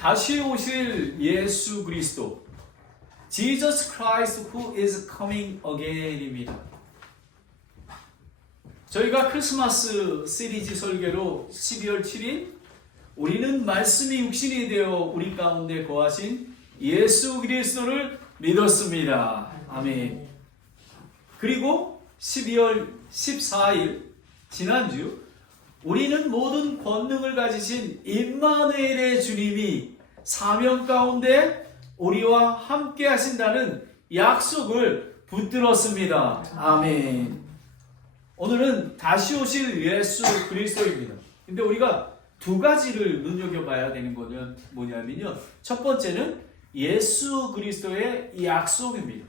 다시 오실 예수 그리스도, Jesus Christ who is coming again입니다. 저희가 크리스마스 시리즈 설계로 12월 7일 우리는 말씀이 육신이 되어 우리 가운데 거하신 예수 그리스도를 믿었습니다. 아멘. 그리고 12월 14일 지난주 우리는 모든 권능을 가지신 임마누엘의 주님이 사명 가운데 우리와 함께 하신다는 약속을 붙들었습니다. 아멘. 오늘은 다시 오실 예수 그리스도입니다. 근데 우리가 두 가지를 눈여겨봐야 되는 거는 뭐냐면요. 첫 번째는 예수 그리스도의 약속입니다.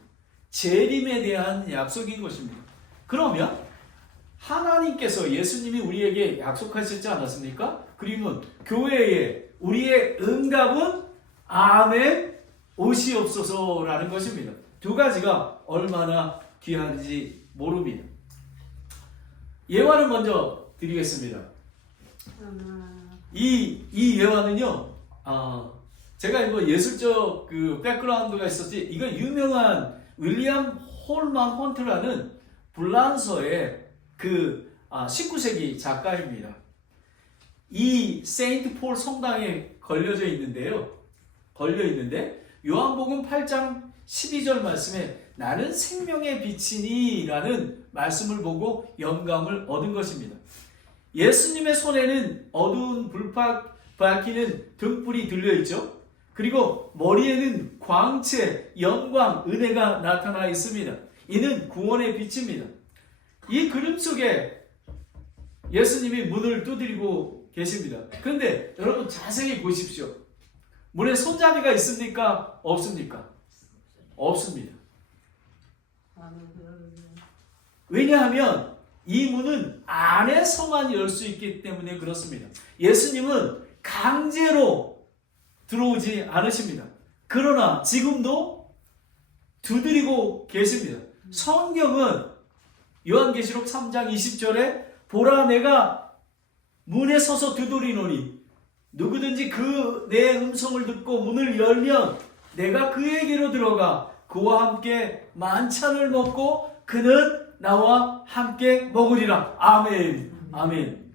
재림에 대한 약속인 것입니다. 그러면 하나님께서 예수님이 우리에게 약속하셨지 않았습니까? 그러면 교회에 우리의 응답은 아멘 오시옵소서라는 것입니다. 두 가지가 얼마나 귀한지 모릅니다. 예화를 먼저 드리겠습니다. 이 예화는요, 제가 이거 예술적 백그라운드가 있었지, 이거 유명한 윌리엄 홀만 헌트라는 불란서의 19세기 작가입니다. 이 세인트 폴 성당에 걸려 있는데 요한복음 8장 12절 말씀에 나는 생명의 빛이니 라는 말씀을 보고 영감을 얻은 것입니다. 예수님의 손에는 어두운 불팍 밝히는 등불이 들려있죠. 그리고 머리에는 광채, 영광, 은혜가 나타나 있습니다. 이는 구원의 빛입니다. 이 그림 속에 예수님이 문을 두드리고 계십니다. 그런데 여러분 자세히 보십시오. 문에 손잡이가 있습니까? 없습니까? 없습니다. 왜냐하면 이 문은 안에서만 열 수 있기 때문에 그렇습니다. 예수님은 강제로 들어오지 않으십니다. 그러나 지금도 두드리고 계십니다. 성경은 요한계시록 3장 20절에 보라 내가 문에 서서 두드리노니 누구든지 내 음성을 듣고 문을 열면 내가 그에게로 들어가 그와 함께 만찬을 먹고 그는 나와 함께 먹으리라. 아멘. 아멘.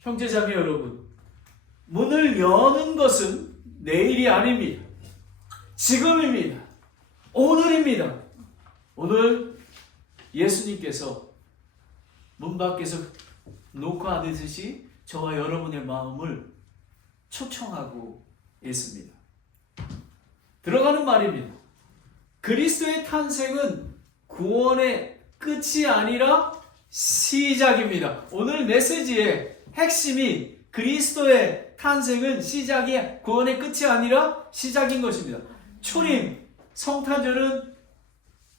형제자매 여러분, 문을 여는 것은 내일이 아닙니다. 지금입니다. 오늘입니다. 오늘 예수님께서 문 밖에서 녹화하듯이 저와 여러분의 마음을 초청하고 있습니다. 들어가는 말입니다. 그리스도의 탄생은 구원의 끝이 아니라 시작입니다. 오늘 메시지의 핵심이 그리스도의 탄생은 시작이 구원의 끝이 아니라 시작인 것입니다. 초림, 성탄절은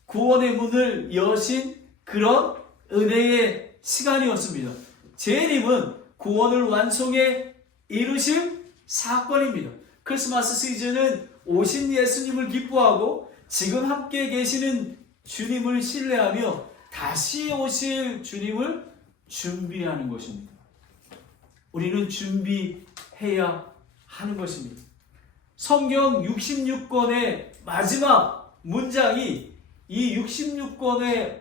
구원의 문을 여신 그런 은혜의 시간이었습니다. 재림은 구원을 완성해 이루실 사건입니다. 크리스마스 시즌은 오신 예수님을 기뻐하고 지금 함께 계시는 주님을 신뢰하며 다시 오실 주님을 준비하는 것입니다. 우리는 준비해야 하는 것입니다. 성경 66권의 마지막 문장이 이 66권의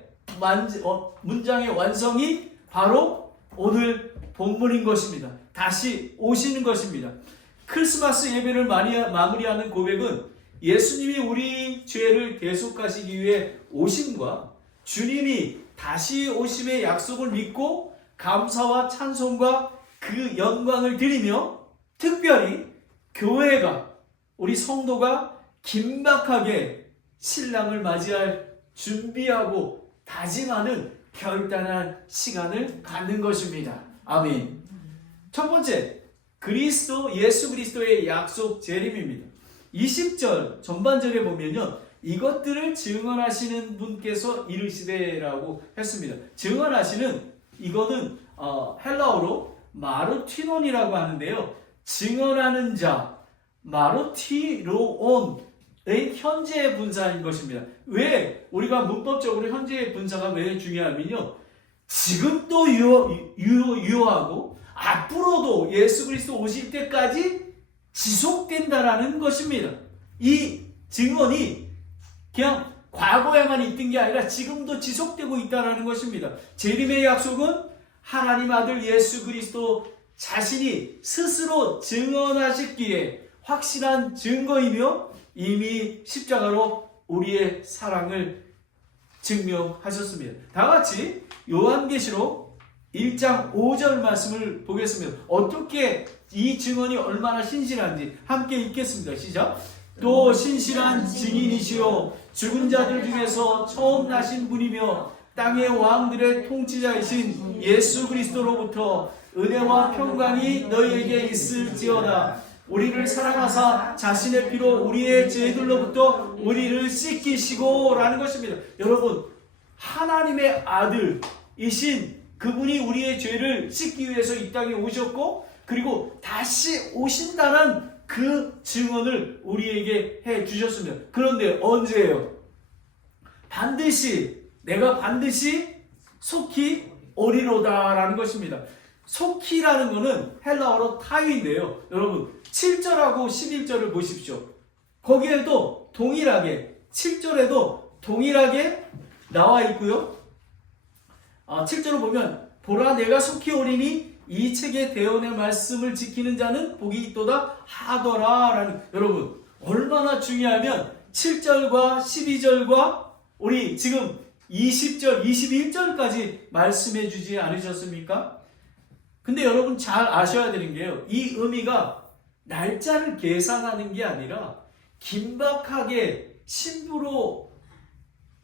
문장의 완성이 바로 오늘 본문인 것입니다. 다시 오시는 것입니다. 크리스마스 예배를 마무리하는 고백은 예수님이 우리 죄를 대속하시기 위해 오심과 주님이 다시 오심의 약속을 믿고 감사와 찬송과 그 영광을 드리며 특별히 교회가 우리 성도가 긴박하게 신랑을 맞이할 준비하고 다짐하는 결단한 시간을 갖는 것입니다. 아멘. 첫 번째, 예수 그리스도의 약속 재림입니다. 20절 전반절에 보면요, 이것들을 증언하시는 분께서 이르시되라고 했습니다. 증언하시는, 이거는 헬라어로 마르티논이라고 하는데요, 증언하는 자, 마르티로온의 현재 분사인 것입니다. 왜 우리가 문법적으로 현재 분사가 왜 중요하면요, 지금도 유효하고 앞으로도 예수 그리스도 오실 때까지 지속된다라는 것입니다. 이 증언이 그냥 과거에만 있던 게 아니라 지금도 지속되고 있다는 것입니다. 재림의 약속은 하나님 아들 예수 그리스도 자신이 스스로 증언하셨기에 확실한 증거이며 이미 십자가로 우리의 사랑을 증명하셨습니다. 다같이 요한계시록 1장 5절 말씀을 보겠습니다. 어떻게 이 증언이 얼마나 신실한지 함께 읽겠습니다. 시작. 또 신실한 증인이시요 죽은 자들 중에서 처음 나신 분이며 땅의 왕들의 통치자이신 예수 그리스도로부터 은혜와 평강이 너희에게 있을지어다. 우리를 사랑하사 자신의 피로 우리의 죄들로부터 우리를 씻기시고 라는 것입니다. 여러분, 하나님의 아들이신 그분이 우리의 죄를 씻기 위해서 이 땅에 오셨고, 그리고 다시 오신다는 그 증언을 우리에게 해 주셨습니다. 그런데 언제예요? 내가 반드시 속히 오리로다 라는 것입니다. 속히라는 것은 헬라어로 타이인데요. 여러분 7절하고 11절을 보십시오. 거기에도 동일하게 7절에도 동일하게 나와 있고요. 7절을 보면 보라 내가 속히 오리니 이 책의 대언의 말씀을 지키는 자는 복이 있도다 하더라 라는, 여러분 얼마나 중요하면 7절과 12절과 우리 지금 20절, 21절까지 말씀해 주지 않으셨습니까? 근데 여러분 잘 아셔야 되는 게요. 이 의미가 날짜를 계산하는 게 아니라 긴박하게 신부로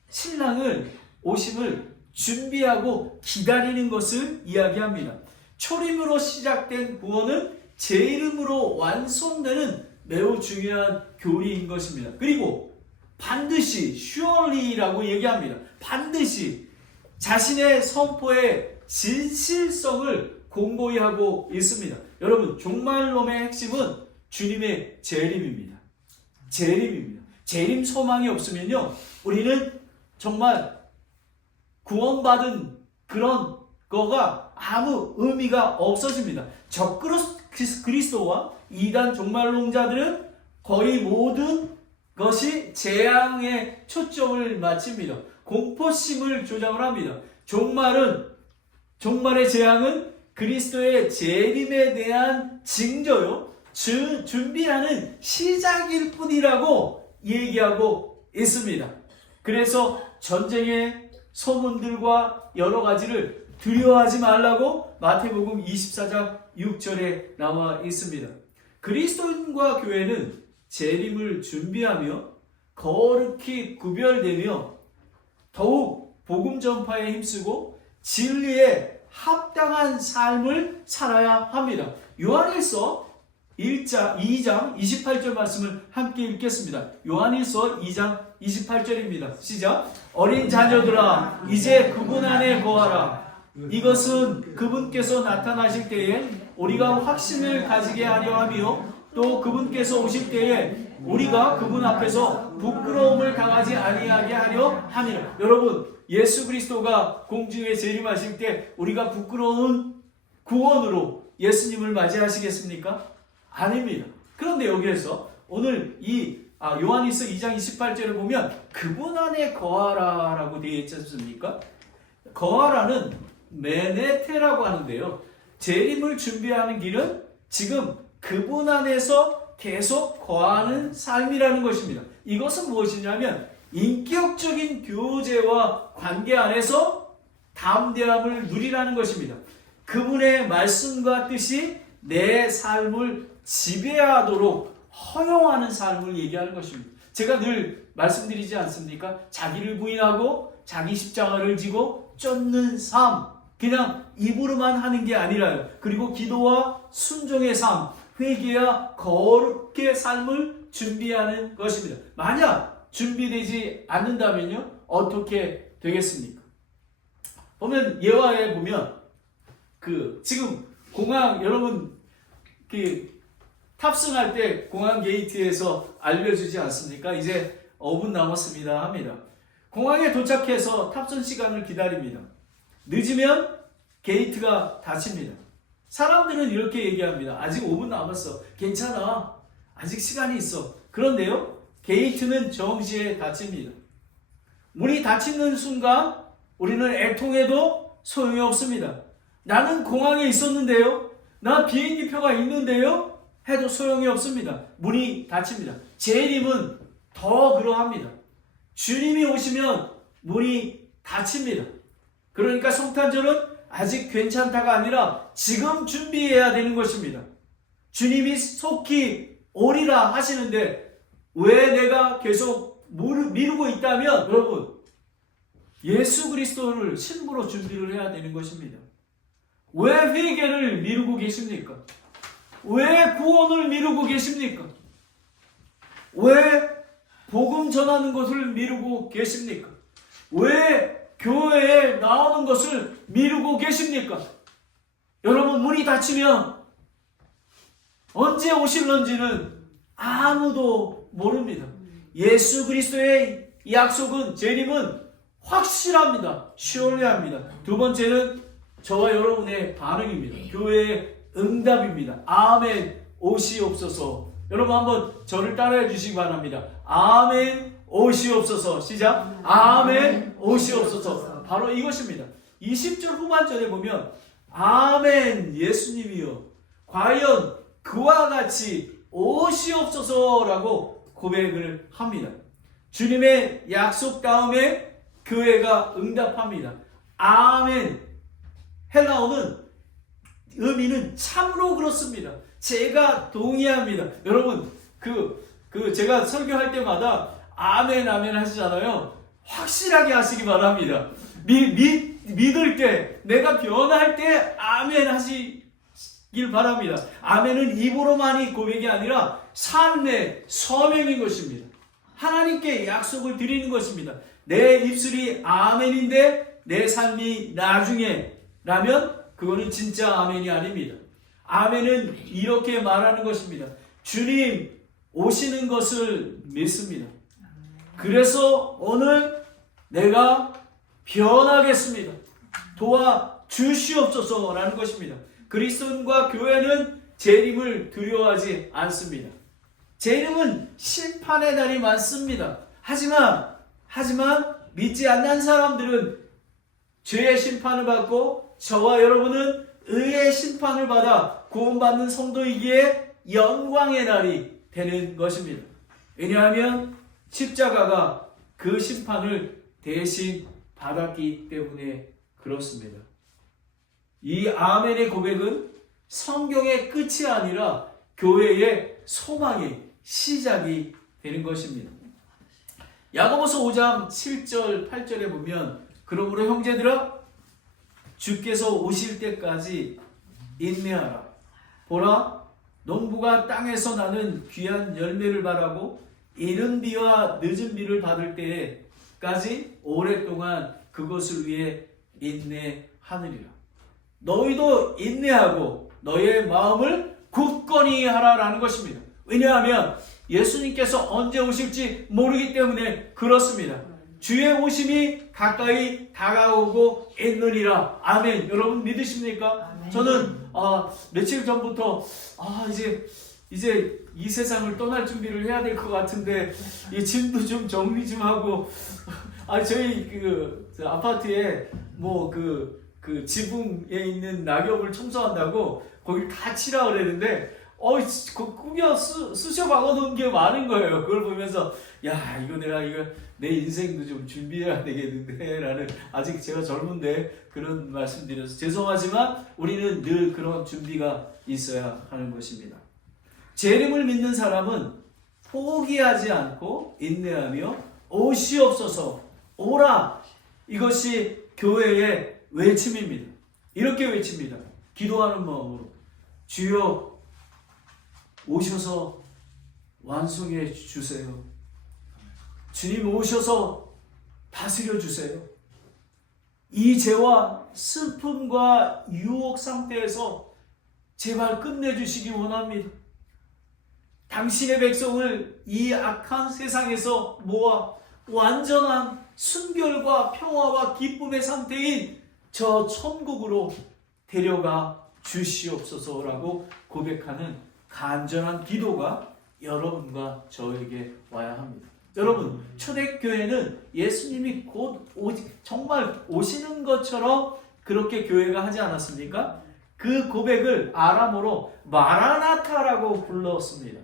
신랑을 오심을 준비하고 기다리는 것을 이야기합니다. 초림으로 시작된 구원은 제 이름으로 완성되는 매우 중요한 교리인 것입니다. 그리고 반드시 surely라고 얘기합니다. 반드시 자신의 선포의 진실성을 공고히 하고 있습니다. 여러분 종말론의 핵심은 주님의 재림입니다. 재림 소망이 없으면요 우리는 정말 구원받은 그런 거가 아무 의미가 없어집니다. 적그리스도와 이단 종말론자들은 거의 모든 것이 재앙에 초점을 맞춥니다. 공포심을 조장을 합니다. 종말의 재앙은 그리스도의 재림에 대한 징조요, 준비하는 시작일 뿐이라고 얘기하고 있습니다. 그래서 전쟁의 소문들과 여러 가지를 두려워하지 말라고 마태복음 24장 6절에 나와 있습니다. 그리스도인과 교회는 재림을 준비하며 거룩히 구별되며 더욱 복음 전파에 힘쓰고 진리에 합당한 삶을 살아야 합니다. 요한일서 2장 28절 말씀을 함께 읽겠습니다. 요한일서 2장 28절입니다. 시작. 어린 자녀들아 이제 그분 안에 거하라. 이것은 그분께서 나타나실 때에 우리가 확신을 가지게 하려 하며 또 그분께서 오실 때에 우리가 그분 앞에서 부끄러움을 당하지 아니하게 하려 함이라. 여러분 예수 그리스도가 공중에 재림하실 때 우리가 부끄러운 구원으로 예수님을 맞이하시겠습니까? 아닙니다. 그런데 여기에서 오늘 이 요한일서 2장 28절을 보면 그분 안에 거하라 라고 되어 있지 않습니까? 거하라는 메네테라고 하는데요. 재림을 준비하는 길은 지금 그분 안에서 계속 거하는 삶이라는 것입니다. 이것은 무엇이냐면 인격적인 교제와 관계 안에서 담대함을 누리라는 것입니다. 그분의 말씀과 뜻이 내 삶을 지배하도록 허용하는 삶을 얘기하는 것입니다. 제가 늘 말씀드리지 않습니까? 자기를 부인하고 자기 십자가를 지고 쫓는 삶, 그냥 입으로만 하는 게 아니라요. 그리고 기도와 순종의 삶, 회개와 거룩의 삶을 준비하는 것입니다. 만약 준비되지 않는다면요, 어떻게 되겠습니까? 보면 예화에 보면 지금 공항 여러분 탑승할 때 공항 게이트에서 알려주지 않습니까? 이제 5분 남았습니다 합니다. 공항에 도착해서 탑승 시간을 기다립니다. 늦으면 게이트가 닫힙니다. 사람들은 이렇게 얘기합니다. 아직 5분 남았어. 괜찮아. 아직 시간이 있어. 그런데요, 게이트는 정시에 닫힙니다. 문이 닫히는 순간 우리는 애통해도 소용이 없습니다. 나는 공항에 있었는데요, 나 비행기표가 있는데요 해도 소용이 없습니다. 문이 닫힙니다. 재림은 더 그러합니다. 주님이 오시면 문이 닫힙니다. 그러니까 성탄절은 아직 괜찮다가 아니라 지금 준비해야 되는 것입니다. 주님이 속히 오리라 하시는데 왜 내가 계속 미루고 있다면, 여러분, 예수 그리스도를 신부로 준비를 해야 되는 것입니다. 왜 회개를 미루고 계십니까? 왜 구원을 미루고 계십니까? 왜 복음 전하는 것을 미루고 계십니까? 왜 교회에 나오는 것을 미루고 계십니까? 여러분, 문이 닫히면 언제 오실런지는 아무도 모릅니다. 예수 그리스도의 약속은, 재림은 확실합니다. 시원해합니다. 두 번째는 저와 여러분의 반응입니다. 교회의 응답입니다. 아멘 오시옵소서. 여러분 한번 저를 따라해 주시기 바랍니다. 아멘 오시옵소서. 시작. 아멘 오시옵소서. 바로 이것입니다. 20절 후반절에 보면 아멘 예수님이여 과연 그와 같이 오시옵소서라고 고백을 합니다. 주님의 약속 다음에 교회가 응답합니다. 아멘. 헬라어는 의미는 참으로 그렇습니다. 제가 동의합니다. 여러분, 제가 설교할 때마다 아멘, 아멘 하시잖아요. 확실하게 하시기 바랍니다. 믿을 때, 내가 변할 때 아멘 하시길 바랍니다. 아멘은 입으로만이 고백이 아니라 삶의 서명인 것입니다. 하나님께 약속을 드리는 것입니다. 내 입술이 아멘인데 내 삶이 나중에라면 그거는 진짜 아멘이 아닙니다. 아멘은 이렇게 말하는 것입니다. 주님 오시는 것을 믿습니다. 그래서 오늘 내가 변하겠습니다. 도와주시옵소서라는 것입니다. 그리스도인과 교회는 재림을 두려워하지 않습니다. 재림은 심판의 날이 많습니다. 하지만 믿지 않는 사람들은 죄의 심판을 받고 저와 여러분은 의의 심판을 받아 구원받는 성도이기에 영광의 날이 되는 것입니다. 왜냐하면 십자가가 그 심판을 대신 받았기 때문에 그렇습니다. 이 아멘의 고백은 성경의 끝이 아니라 교회의 소망의 시작이 되는 것입니다. 야고보서 5장 7절 8절에 보면 그러므로 형제들아 주께서 오실 때까지 인내하라. 보라 농부가 땅에서 나는 귀한 열매를 바라고 이른 비와 늦은 비를 받을 때까지 오랫동안 그것을 위해 인내하느니라. 너희도 인내하고 너의 마음을 굳건히 하라라는 것입니다. 왜냐하면 예수님께서 언제 오실지 모르기 때문에 그렇습니다. 주의 오심이 가까이 다가오고 있느니라. 아멘. 여러분 믿으십니까? 아멘. 저는 며칠 전부터 이제 이 세상을 떠날 준비를 해야 될 것 같은데 이 짐도 좀 정리 좀 하고 저희 그 아파트에 그 지붕에 있는 낙엽을 청소한다고 거기 다 치라 그랬는데 꾸겨 쑤셔 박아놓은 게 많은 거예요. 그걸 보면서 이거 내가 내 인생도 좀 준비해야 되겠는데 라는, 아직 제가 젊은데 그런 말씀 드려서 죄송하지만 우리는 늘 그런 준비가 있어야 하는 것입니다. 재림을 믿는 사람은 포기하지 않고 인내하며 오시옵소서 오라, 이것이 교회의 외침입니다. 이렇게 외칩니다. 기도하는 마음으로 주여 오셔서 완성해 주세요. 주님 오셔서 다스려 주세요. 이 죄와 슬픔과 유혹 상태에서 제발 끝내주시기 원합니다. 당신의 백성을 이 악한 세상에서 모아 완전한 순결과 평화와 기쁨의 상태인 저 천국으로 데려가 주시옵소서라고 고백하는 간절한 기도가 여러분과 저에게 와야 합니다. 여러분, 초대교회는 예수님이 곧 정말 오시는 것처럼 그렇게 교회가 하지 않았습니까? 그 고백을 아람어로 마라나타라고 불렀습니다.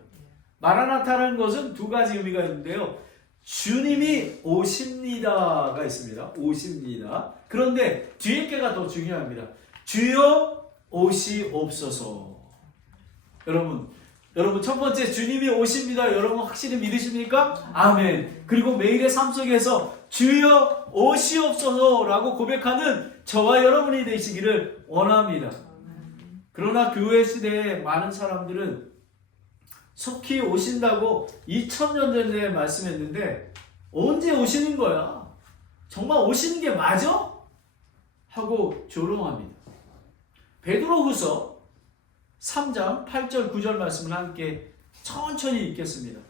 마라나타라는 것은 두 가지 의미가 있는데요. 주님이 오십니다가 있습니다. 오십니다. 그런데 뒤에 게가 더 중요합니다. 주여 오시옵소서. 여러분 첫 번째 주님이 오십니다. 여러분 확실히 믿으십니까? 아멘. 그리고 매일의 삶 속에서 주여 오시옵소서라고 고백하는 저와 여러분이 되시기를 원합니다. 그러나 교회 시대에 많은 사람들은 속히 오신다고 2000년 전에 말씀했는데 언제 오시는 거야? 정말 오시는 게 맞아? 하고 조롱합니다. 베드로후서 3장 8절 9절 말씀을 함께 천천히 읽겠습니다.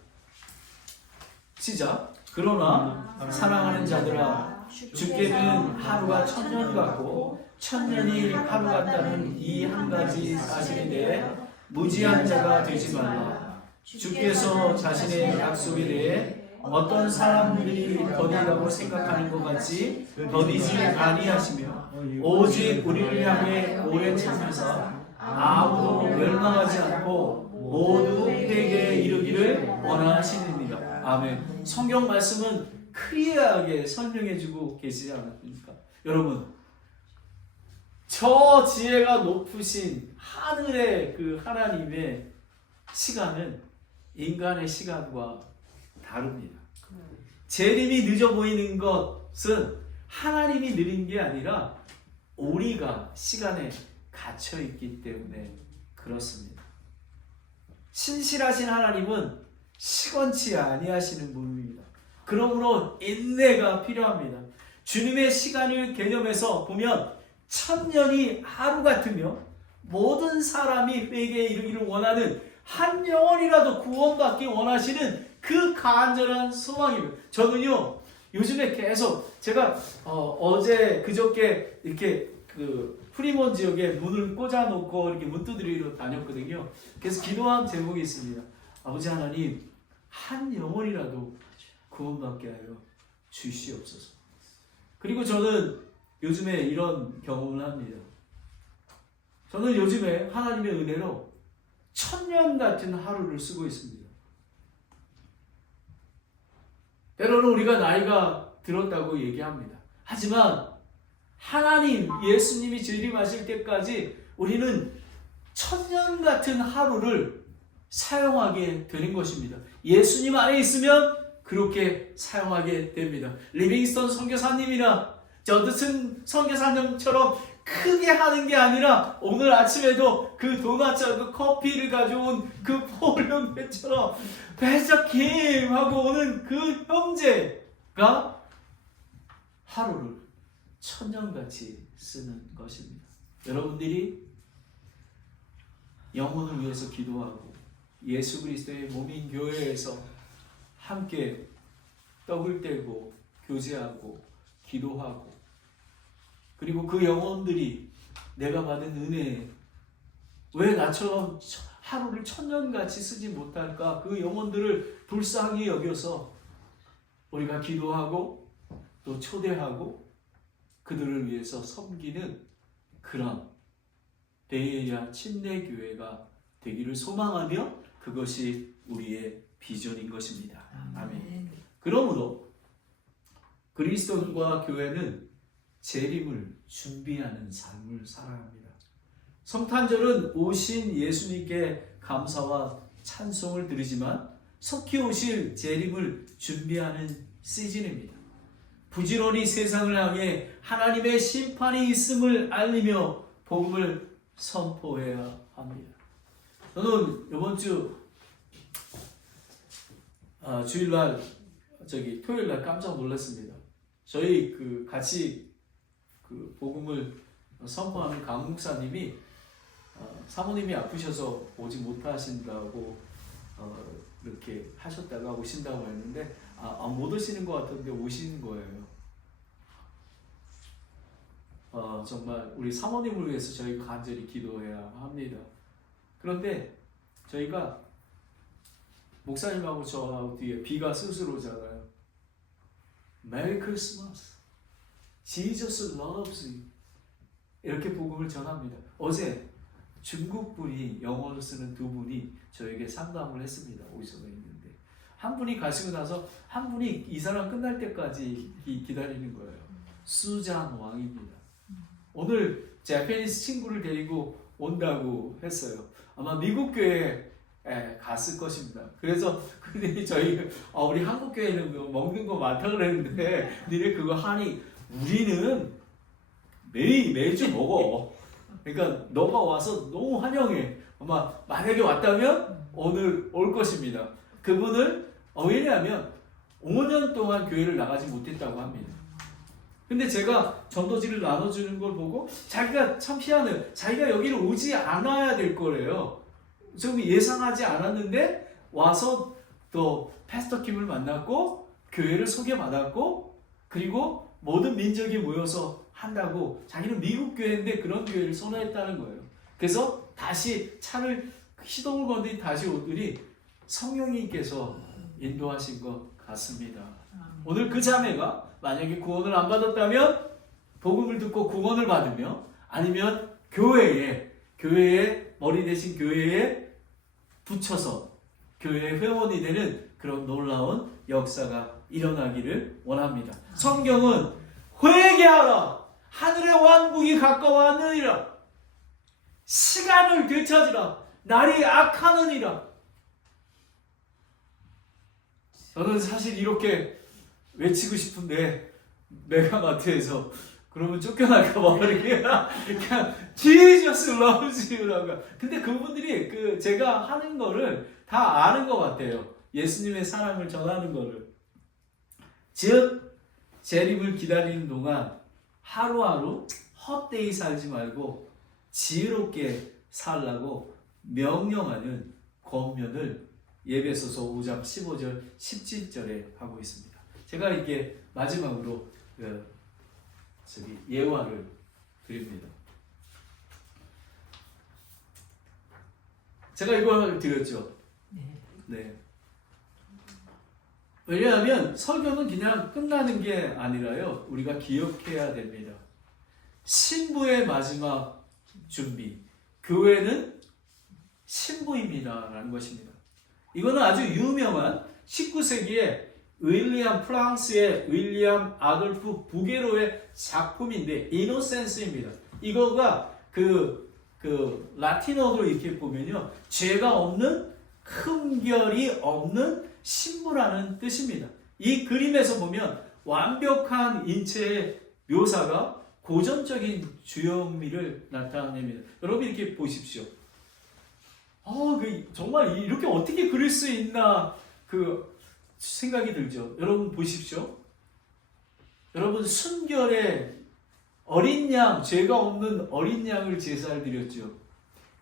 시작. 그러나 사랑하는 자들아, 주께는 하루가 1000년 같고 1000년이 하루 같다는 이 한 가지 사실에 대해 무지한 자가 되지 말라. 주께서 자신의 약속에 대해 어떤 사람들이 더디다고 생각하는 것 같이 더디지 아니하시며 오직 우리를 향해 오래 참으사 아무도 멸망하지 않고 모두 회개에 이르기를 원하시느니라. 아멘. 성경 말씀은 클리어하게 설명해주고 계시지 않았습니까? 여러분, 저 지혜가 높으신 하늘의 그 하나님의 시간은 인간의 시간과 다릅니다. 재림이 늦어 보이는 것은 하나님이 느린 게 아니라 우리가 시간에 갇혀 있기 때문에 그렇습니다. 신실하신 하나님은 시건치 아니하시는 분입니다. 그러므로 인내가 필요합니다. 주님의 시간을 개념해서 보면 1000년이 하루 같으며 모든 사람이 회개에 이르기를 원하는 한 영혼이라도 구원받기 원하시는 그 간절한 소망입니다. 저는요, 요즘에 계속 제가 어제 그저께 이렇게 그 프리몬 지역에 문을 꽂아놓고 이렇게 문 두드리러 다녔거든요. 그래서 기도한 제목이 있습니다. 아버지 하나님, 한 영혼이라도 구원받게 하여 주시옵소서. 그리고 저는 요즘에 이런 경험을 합니다. 저는 요즘에 하나님의 은혜로 1000년 같은 하루를 쓰고 있습니다. 때로는 우리가 나이가 들었다고 얘기합니다. 하지만 하나님, 예수님이 재림하실 때까지 우리는 1000년 같은 하루를 사용하게 되는 것입니다. 예수님 안에 있으면 그렇게 사용하게 됩니다. 리빙스턴 선교사님이나 저드슨 선교사님처럼 크게 하는 게 아니라 오늘 아침에도 그 도넛과 그 커피를 가져온 그 폴 형제처럼 배석김 하고 오는 그 형제가 하루를 1000년같이 쓰는 것입니다. 여러분들이 영혼을 위해서 기도하고 예수 그리스도의 몸인 교회에서 함께 떡을 떼고 교제하고 기도하고 그리고 그 영혼들이 내가 받은 은혜에 왜 나처럼 하루를 1000년같이 쓰지 못할까? 그 영혼들을 불쌍히 여겨서 우리가 기도하고 또 초대하고 그들을 위해서 섬기는 그런 베이에리아 침례교회가 되기를 소망하며 그것이 우리의 비전인 것입니다. 아멘. 그러므로 그리스도인과 교회는 재림을 준비하는 삶을 살아야 합니다. 성탄절은 오신 예수님께 감사와 찬송을 드리지만 속히 오실 재림을 준비하는 시즌입니다. 부지런히 세상을 향해 하나님의 심판이 있음을 알리며 복음을 선포해야 합니다. 저는 이번 주 주일날 토요일날 깜짝 놀랐습니다. 저희 같이 복음을 선포하는 강 목사님이 사모님이 아프셔서 오지 못하신다고 이렇게 하셨다가 오신다고 했는데 못 오시는 것 같은데 오신 거예요. 정말 우리 사모님을 위해서 저희가 간절히 기도해야 합니다. 그런데 저희가 목사님하고 저 뒤에 비가 스스로 오잖아요. 메리 크리스마스. Jesus loves you. 이렇게 복음을 전합니다. 어제 중국 분이 영어를 쓰는 두 분이 저에게 상담을 했습니다. 오셔서 있는데 한 분이 가시고 나서 한 분이 이 사람 끝날 때까지 기다리는 거예요. 수잔 왕입니다. 오늘 제페니스 친구를 데리고 온다고 했어요. 아마 미국 교회에 갔을 것입니다. 그래서 저희 우리 한국 교회는 먹는 거 많다 그랬는데 니네 그거 하니 우리는 매주 먹어. 그러니까 너가 와서 너무 환영해. 아마 만약에 왔다면 오늘 올 것입니다. 그분을 왜냐하면 5년 동안 교회를 나가지 못했다고 합니다. 근데 제가 전도지를 나눠주는 걸 보고 자기가 참 희한해요. 자기가 여기를 오지 않아야 될 거래요. 좀 예상하지 않았는데 와서 또 패스터 킴을 만났고 교회를 소개받았고 그리고 모든 민족이 모여서 한다고 자기는 미국 교회인데 그런 교회를 선호했다는 거예요. 그래서 다시 차를 시동을 건드린 다시 오더니 성령님께서 인도하신 것 같습니다. 오늘 그 자매가 만약에 구원을 안 받았다면 복음을 듣고 구원을 받으며 아니면 교회에 머리 대신 교회에 붙여서 교회의 회원이 되는 그런 놀라운 역사가 일어나기를 원합니다. 성경은 회개하라 하늘의 왕국이 가까워하느니라 시간을 되찾으라 날이 악하느니라. 저는 사실 이렇게 외치고 싶은데 메가마트에서 그러면 쫓겨날까봐 그냥 Jesus loves you라고. 근데 그분들이 제가 하는 거를 다 아는 것 같아요. 예수님의 사랑을 전하는 거를. 즉 재림을 기다리는 동안 하루하루 헛되이 살지 말고 지혜롭게 살라고 명령하는 권면을 에베소서 5장 15절 17절에 하고 있습니다. 제가 이렇게 마지막으로 예화를 드립니다. 제가 이걸 드렸죠. 네. 왜냐하면 설교는 그냥 끝나는 게 아니라요. 우리가 기억해야 됩니다. 신부의 마지막 준비. 교회는 신부입니다라는 것입니다. 이거는 아주 유명한 19세기에 프랑스의 윌리엄 아돌프 부게로의 작품인데 이노센스입니다. 이거가 라틴어로 이렇게 보면요. 죄가 없는 흠결이 없는 신부라는 뜻입니다. 이 그림에서 보면 완벽한 인체의 묘사가 고전적인 주영미를 나타냅니다. 여러분 이렇게 보십시오. 정말 이렇게 어떻게 그릴 수 있나 생각이 들죠. 여러분 보십시오. 여러분 순결의 어린 양, 죄가 없는 어린 양을 제사를 드렸죠.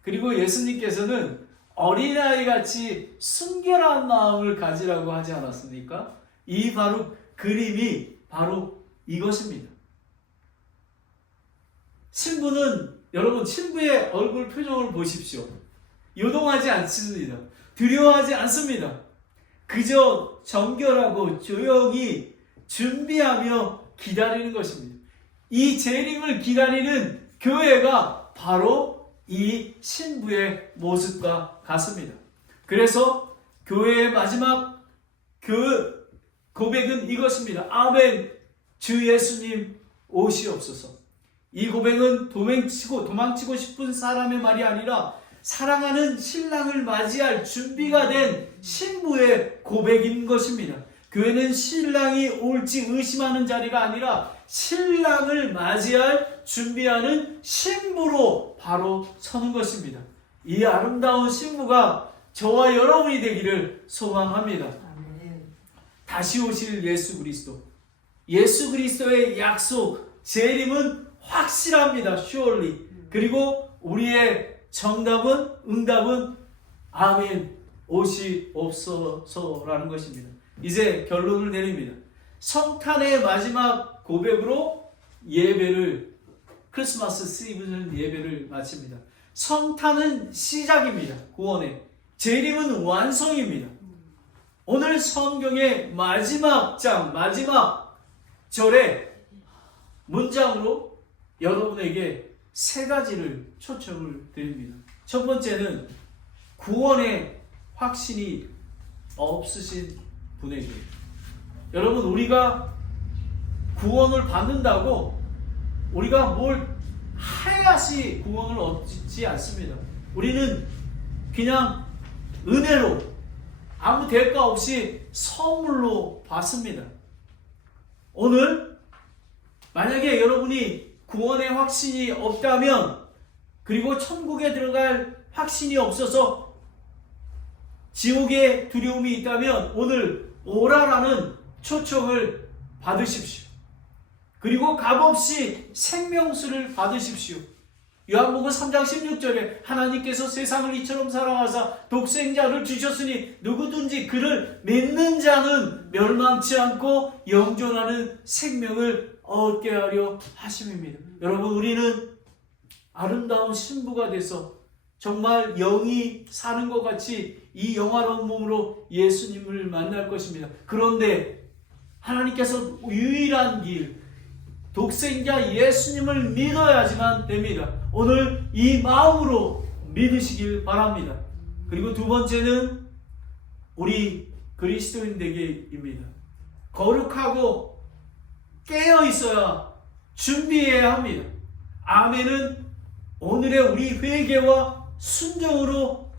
그리고 예수님께서는 어린아이 같이 순결한 마음을 가지라고 하지 않았습니까? 이 그림이 바로 이것입니다. 신부는 여러분 신부의 얼굴 표정을 보십시오. 요동하지 않습니다. 두려워하지 않습니다. 그저 정결하고 조용히 준비하며 기다리는 것입니다. 이 재림을 기다리는 교회가 바로 이 신부의 모습과 같습니다. 그래서 교회의 마지막 고백은 이것입니다. 아멘. 주 예수님 오시옵소서. 이 고백은 도망치고 싶은 사람의 말이 아니라 사랑하는 신랑을 맞이할 준비가 된 신부의 고백인 것입니다. 교회는 신랑이 올지 의심하는 자리가 아니라 신랑을 맞이할 준비하는 신부로 바로 서는 것입니다. 이 아름다운 신부가 저와 여러분이 되기를 소망합니다. 다시 오실 예수 그리스도. 예수 그리스도의 약속, 재림은 확실합니다. surely. 그리고 우리의 응답은 아멘 오시옵소서라는 것입니다. 이제 결론을 내립니다. 성탄의 마지막 고백으로 크리스마스 시즌 예배를 마칩니다. 성탄은 시작입니다. 구원의. 재림은 완성입니다. 오늘 성경의 마지막 장, 마지막 절의 문장으로 여러분에게 세 가지를 초청을 드립니다. 첫 번째는 구원의 확신이 없으신 분에게. 여러분, 우리가 구원을 받는다고 우리가 뭘 해야지 구원을 얻지 않습니다. 우리는 그냥 은혜로 아무 대가 없이 선물로 받습니다. 오늘 만약에 여러분이 구원의 확신이 없다면, 그리고 천국에 들어갈 확신이 없어서 지옥의 두려움이 있다면 오늘 오라라는 초청을 받으십시오. 그리고 값없이 생명수를 받으십시오. 요한복음 3장 16절에 하나님께서 세상을 이처럼 사랑하사 독생자를 주셨으니 누구든지 그를 믿는 자는 멸망치 않고 영존하는 생명을 얻게 하려 하심입니다. 여러분, 우리는 아름다운 신부가 돼서 정말 영이 사는 것 같이 이 영화로운 몸으로 예수님을 만날 것입니다. 그런데 하나님께서 유일한 길, 독생자 예수님을 믿어야지만 됩니다. 오늘 이 마음으로 믿으시길 바랍니다. 그리고 두 번째는 우리 그리스도인에게입니다. 거룩하고 깨어 있어야 준비해야 합니다. 아멘은 오늘의 우리 회개와 순종으로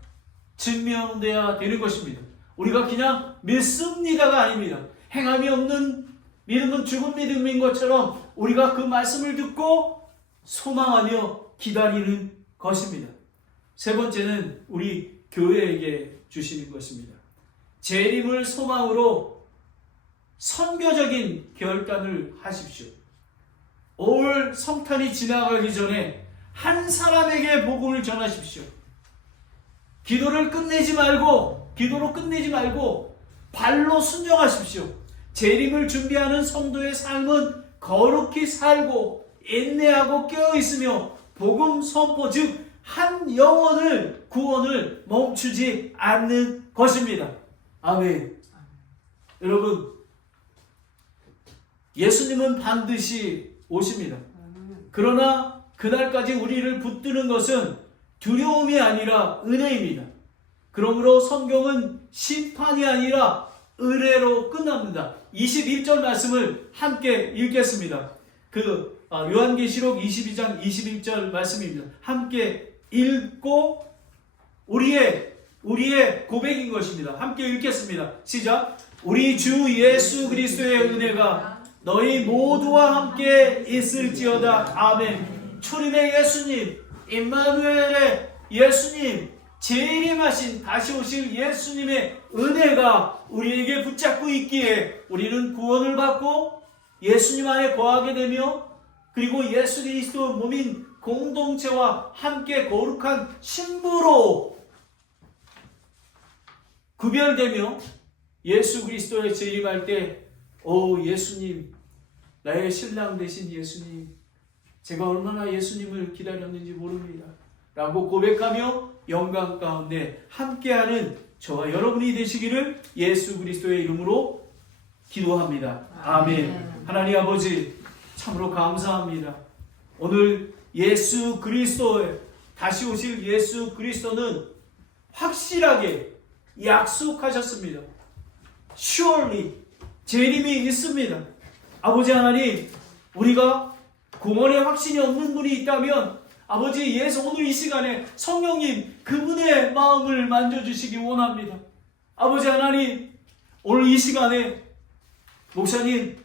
증명돼야 되는 것입니다. 우리가 그냥 믿습니다가 아닙니다. 행함이 없는 믿음은 죽은 믿음인 것처럼 우리가 그 말씀을 듣고 소망하며 기다리는 것입니다. 세 번째는 우리 교회에게 주시는 것입니다. 재림을 소망으로 선교적인 결단을 하십시오. 올 성탄이 지나가기 전에 한 사람에게 복음을 전하십시오. 기도로 끝내지 말고 발로 순종하십시오. 재림을 준비하는 성도의 삶은 거룩히 살고 인내하고 깨어있으며 복음 선포, 즉 한 영혼을 구원을 멈추지 않는 것입니다. 아멘. 여러분, 예수님은 반드시 오십니다. 그러나 그날까지 우리를 붙드는 것은 두려움이 아니라 은혜입니다. 그러므로 성경은 심판이 아니라 은혜로 끝납니다. 21절 말씀을 함께 읽겠습니다. 요한계시록 22장 21절 말씀입니다. 함께 읽고 우리의 고백인 것입니다. 함께 읽겠습니다. 시작. 우리 주 예수 그리스도의 은혜가 너희 모두와 함께 있을지어다. 아멘. 초림의 예수님, 임마누엘의 예수님, 재림하신 다시 오실 예수님의 은혜가 우리에게 붙잡고 있기에 우리는 구원을 받고 예수님 안에 거하게 되며, 그리고 예수 그리스도 몸인 공동체와 함께 거룩한 신부로 구별되며 예수 그리스도의 재림할 때, 오 예수님, 나의 신랑 되신 예수님, 제가 얼마나 예수님을 기다렸는지 모릅니다 라고 고백하며 영광 가운데 함께하는 저와 여러분이 되시기를 예수 그리스도의 이름으로 기도합니다. 아멘. 하나님 아버지, 참으로 감사합니다. 오늘 예수 그리스도의 다시 오실 예수 그리스도는 확실하게 약속하셨습니다. Surely 재림이 있습니다. 아버지 하나님, 우리가 구원의 확신이 없는 분이 있다면 아버지 예수, 오늘 이 시간에 성령님 그분의 마음을 만져주시기 원합니다. 아버지 하나님, 오늘 이 시간에 목사님,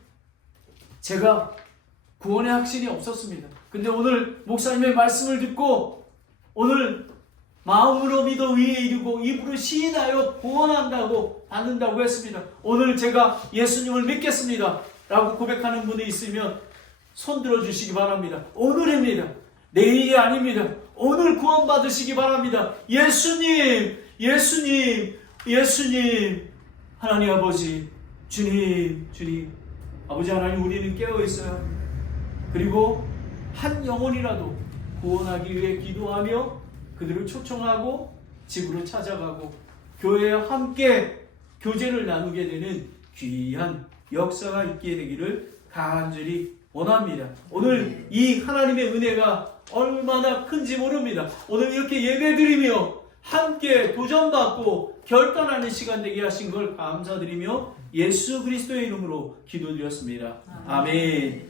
제가 구원의 확신이 없었습니다. 근데 오늘 목사님의 말씀을 듣고 오늘 마음으로 믿어 위에 이르고 입으로 시인하여 구원한다고 받는다고 했습니다. 오늘 제가 예수님을 믿겠습니다 라고 고백하는 분이 있으면 손 들어주시기 바랍니다. 오늘입니다. 내일이 아닙니다. 오늘 구원 받으시기 바랍니다. 예수님, 예수님, 예수님. 하나님 아버지, 주님, 주님. 아버지 하나님, 우리는 깨어있어야 합니다. 그리고 한 영혼이라도 구원하기 위해 기도하며 그들을 초청하고 집으로 찾아가고 교회와 함께 교제를 나누게 되는 귀한 역사가 있게 되기를 간절히 원합니다. 오늘 이 하나님의 은혜가 얼마나 큰지 모릅니다. 오늘 이렇게 예배드리며 함께 도전받고 결단하는 시간 되게 하신 걸 감사드리며 예수 그리스도의 이름으로 기도드렸습니다. 아멘.